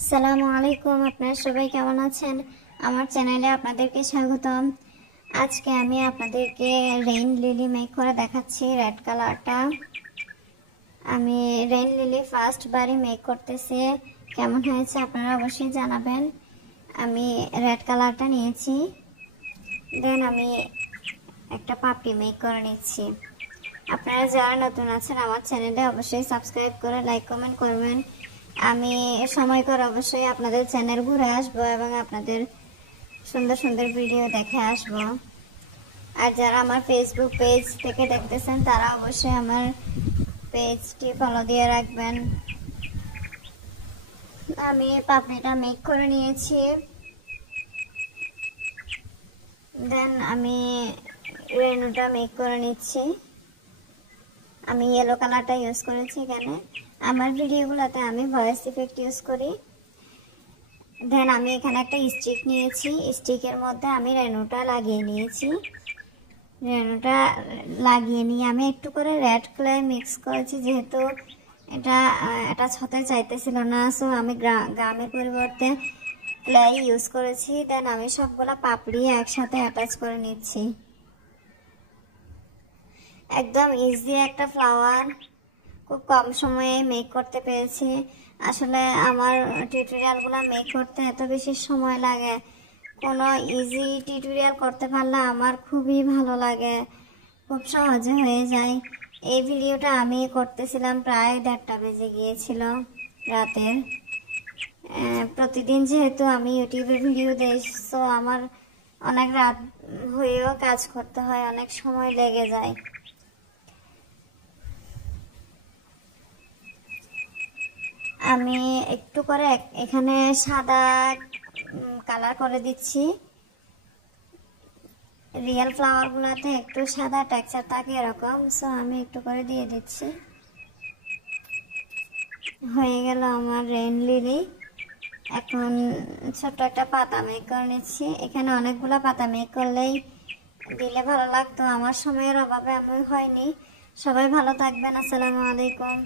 আসসালামু আলাইকুম, আপনারা সবাই কেমন আছেন? আমার চ্যানেলে আপনাদেরকে স্বাগতম। আজকে আমি আপনাদেরকে রেইন লিলি মেক করে দেখাচ্ছি। রেড কালারটা আমি রেইন লিলি ফার্স্ট বারই মেক করতেছি। কেমন হয়েছে আপনারা অবশ্যই জানাবেন। আমি রেড কালারটা নিয়েছি, দেন আমি একটা পাপড়ি মেক করে নিচ্ছি। আপনারা যারা নতুন আছেন আমার চ্যানেলে অবশ্যই সাবস্ক্রাইব করে লাইক কমেন্ট করবেন। আমি সময় করে অবশ্যই আপনাদের চ্যানেল ঘুরে আসবো এবং আপনাদের সুন্দর সুন্দর ভিডিও দেখে আসব। আর যারা আমার ফেসবুক পেজ থেকে দেখতেছেন তারা অবশ্যই আমার পেজটি ফলো দিয়ে রাখবেন। আমি পাপড়িটা মেক করে নিয়েছি, দেন আমি রেনুটা মেক করে নিচ্ছি। আমি ইয়েলো কালারটা ইউজ করেছি এখানে। আমার ভিডিওগুলোতে আমি ভয়েস ইফেক্ট ইউজ করি। দেন আমি এখানে একটা স্টিক নিয়েছি, স্টিকের মধ্যে আমি রেনুটা লাগিয়ে নিয়েছি। রেনুটা লাগিয়ে নিয়ে আমি একটু করে রেড ক্লে মিক্স করেছি, যেহেতু এটা অ্যাটাচ হতে চাইতেছিল না, সো আমি গ্রামের পরিবর্তে ক্লে ইউজ করেছি। দেন আমি সবগুলা পাপড়ি একসাথে অ্যাটাচ করে নিচ্ছি। একদম ইজি একটা ফ্লাওয়ার, খুব কম সময়ে মেক করতে পেরেছি। আসলে আমার টিউটোরিয়ালগুলো মেক করতে এত বেশি সময় লাগে, কোনো ইজি টিউটোরিয়াল করতে পারলে আমার খুবই ভালো লাগে, খুব সহজে হয়ে যায়। এই ভিডিওটা আমি করতেছিলাম প্রায় 1:30 বেজে গিয়েছিল রাতের। প্রতিদিন যেহেতু আমি ইউটিউবে ভিডিও দিই, সো আমার অনেক রাত হয়েও কাজ করতে হয়, অনেক সময় লেগে যায়। আমি একটু করে এখানে সাদা কালার করে দিচ্ছি। রিয়েল ফ্লাওয়ারগুলোতে একটু সাদা টেক্সচার থাকে এরকম, সো আমি একটু করে দিয়ে দিচ্ছি। হয়ে গেল আমার রেইন লিলি। এখন ছোট্ট একটা পাতা মেক করে নিচ্ছি। এখানে অনেকগুলো পাতা মেক করলেই দিলে ভালো লাগতো, আমার সময়ের অভাবে আমি হয়নি। সবাই ভালো থাকবেন। আসসালামু আলাইকুম।